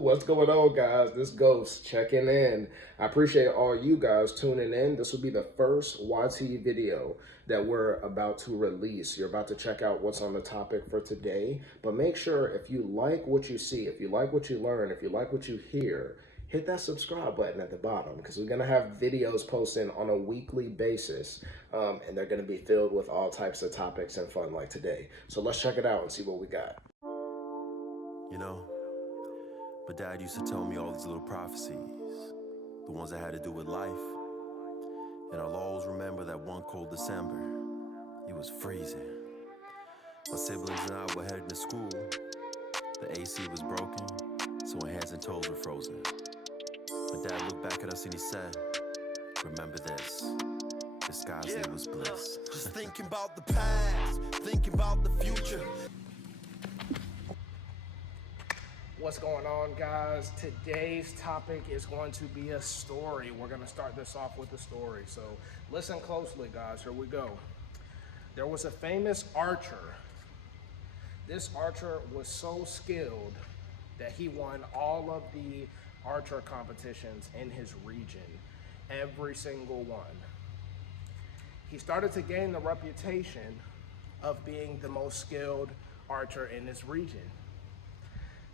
What's going on, guys? This Ghost checking in. I appreciate all you guys tuning in. This will be the first YT video that we're about to release. You're about to check out what's on the topic for today. But make sure if you like what you see, if you like what you learn, if you like what you hear, hit that subscribe button at the bottom because we're going to have videos posting on a weekly basis. And they're going to be filled with all types of topics and fun like today. So let's check it out and see what we got. You know, but Dad used to tell me all these little prophecies, the ones that had to do with life. And I'll always remember that one cold December. It was freezing. My siblings and I were heading to school. The AC was broken, so my hands and toes were frozen. My dad looked back at us and he said, "Remember this. The sky's name was bliss." Just thinking about the past, thinking about the future. What's going on, guys? Today's topic is going to be a story. We're going to start this off with a story. So listen closely, guys. Here we go. There was a famous archer. This archer was so skilled that he won all of the archer competitions in his region, every single one. He started to gain the reputation of being the most skilled archer in his region.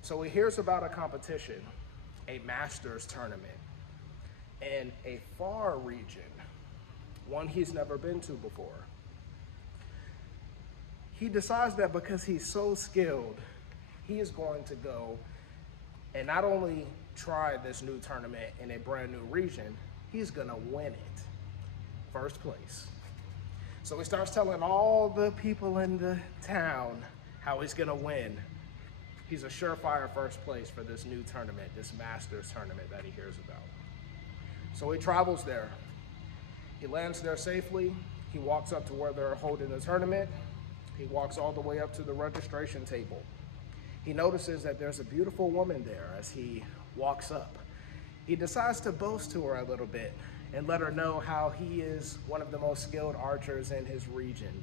So he hears about a competition, a Masters tournament, in a far region, one he's never been to before. He decides that because he's so skilled, he is going to go and not only try this new tournament in a brand new region, he's gonna win it, first place. So he starts telling all the people in the town how he's gonna win. He's a surefire first place for this new tournament, this Masters tournament that he hears about. So he travels there. He lands there safely. He walks up to where they're holding the tournament. He walks all the way up to the registration table. He notices that there's a beautiful woman there as he walks up. He decides to boast to her a little bit and let her know how he is one of the most skilled archers in his region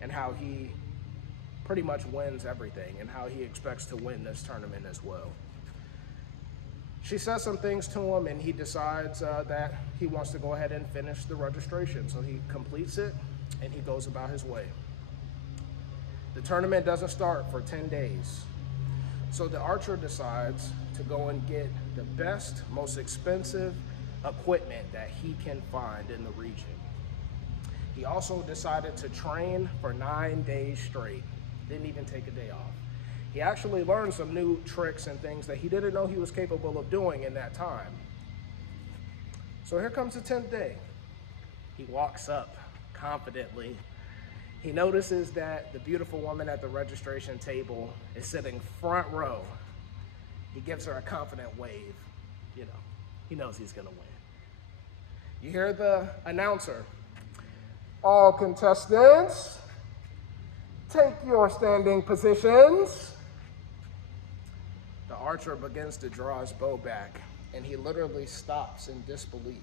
and how he pretty much wins everything and how he expects to win this tournament as well. She says some things to him and he decides that he wants to go ahead and finish the registration. So he completes it and he goes about his way. The tournament doesn't start for 10 days. So the archer decides to go and get the best, most expensive equipment that he can find in the region. He also decided to train for 9 days straight. Didn't even take a day off. He actually learned some new tricks and things that he didn't know he was capable of doing in that time. So here comes the 10th day. He walks up confidently. He notices that the beautiful woman at the registration table is sitting front row. He gives her a confident wave. You know, he knows he's gonna win. You hear the announcer. All contestants, take your standing positions. The archer begins to draw his bow back and he literally stops in disbelief.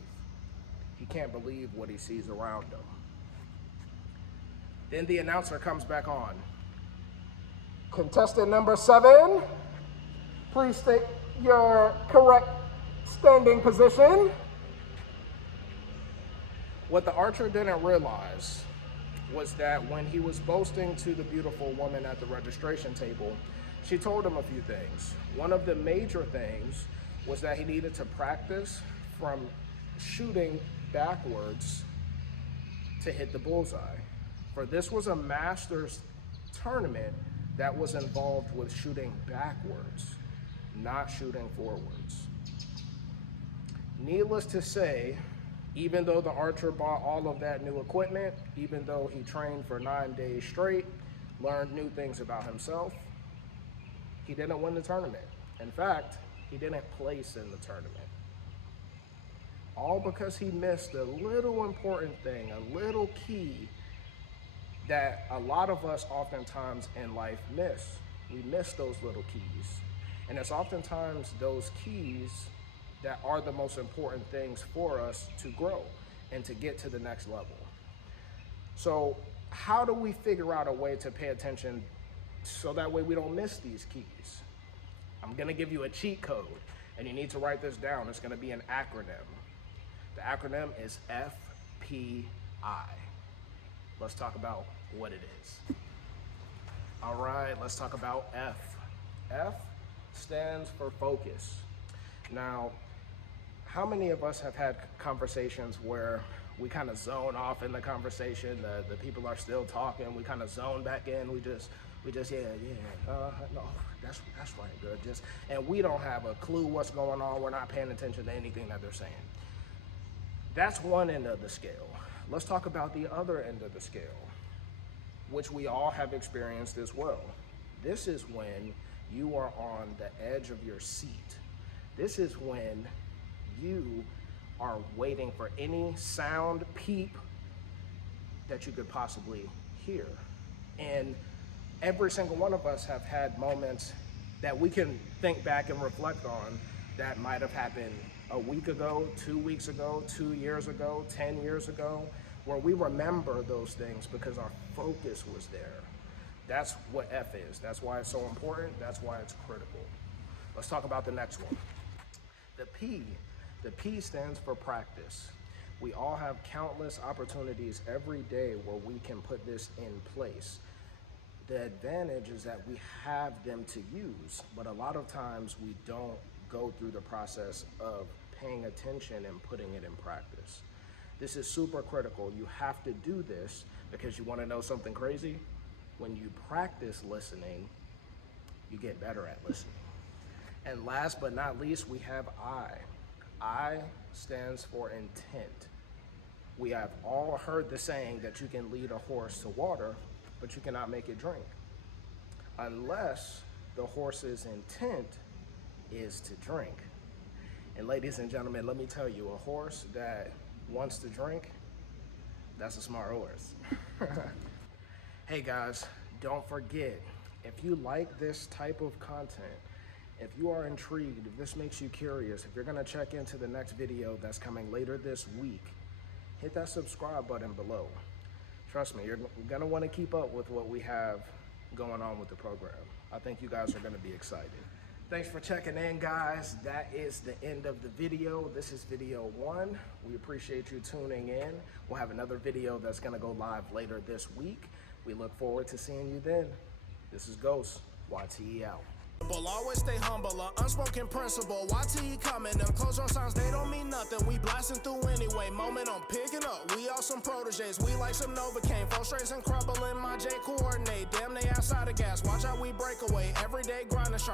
He can't believe what he sees around him. Then the announcer comes back on. Contestant number 7, please take your correct standing position. What the archer didn't realize was that when he was boasting to the beautiful woman at the registration table, she told him a few things. One of the major things was that he needed to practice from shooting backwards to hit the bullseye. For this was a Masters tournament that was involved with shooting backwards, not shooting forwards. Needless to say, even though the archer bought all of that new equipment, even though he trained for 9 days straight, learned new things about himself, he didn't win the tournament. In fact, he didn't place in the tournament. All because he missed a little important thing, a little key that a lot of us oftentimes in life miss. We miss those little keys. And it's oftentimes those keys that are the most important things for us to grow and to get to the next level. So how do we figure out a way to pay attention so that way we don't miss these keys? I'm gonna give you a cheat code, and you need to write this down. It's gonna be an acronym. The acronym is F.P.I. Let's talk about what it is. All right, let's talk about F. F stands for focus. Now, how many of us have had conversations where we kind of zone off in the conversation, the people are still talking, we kind of zone back in, we just no, that's right, good, and we don't have a clue what's going on, we're not paying attention to anything that they're saying. That's one end of the scale. Let's talk about the other end of the scale, which we all have experienced as well. This is when you are on the edge of your seat. This is when you are waiting for any sound, peep that you could possibly hear. And every single one of us have had moments that we can think back and reflect on that might have happened a week ago, 2 weeks ago, 2 years ago, 10 years ago, where we remember those things because our focus was there. That's what F is. That's why it's so important. That's why it's critical. Let's talk about the next one. The P. The P stands for practice. We all have countless opportunities every day where we can put this in place. The advantage is that we have them to use, but a lot of times we don't go through the process of paying attention and putting it in practice. This is super critical. You have to do this because you want to know something crazy? When you practice listening, you get better at listening. And last but not least, we have I. I stands for intent. We have all heard the saying that you can lead a horse to water, but you cannot make it drink. Unless the horse's intent is to drink. And ladies and gentlemen, let me tell you, a horse that wants to drink, that's a smart horse. Hey guys, don't forget, if you like this type of content, if you are intrigued, if this makes you curious, if you're gonna check into the next video that's coming later this week, hit that subscribe button below. Trust me, you're gonna wanna keep up with what we have going on with the program. I think you guys are gonna be excited. Thanks for checking in, guys. That is the end of the video. This is video 1. We appreciate you tuning in. We'll have another video that's gonna go live later this week. We look forward to seeing you then. This is Ghost, YTE out. Always stay humble, unspoken principle. YTE coming, them close on signs, they don't mean nothing. We blasting through anyway, moment I'm picking up. We all some proteges, we like some Novocaine. Four straights and crumble in my J coordinate. Damn, they outside of gas, watch how we break away. Every day grinding sharp.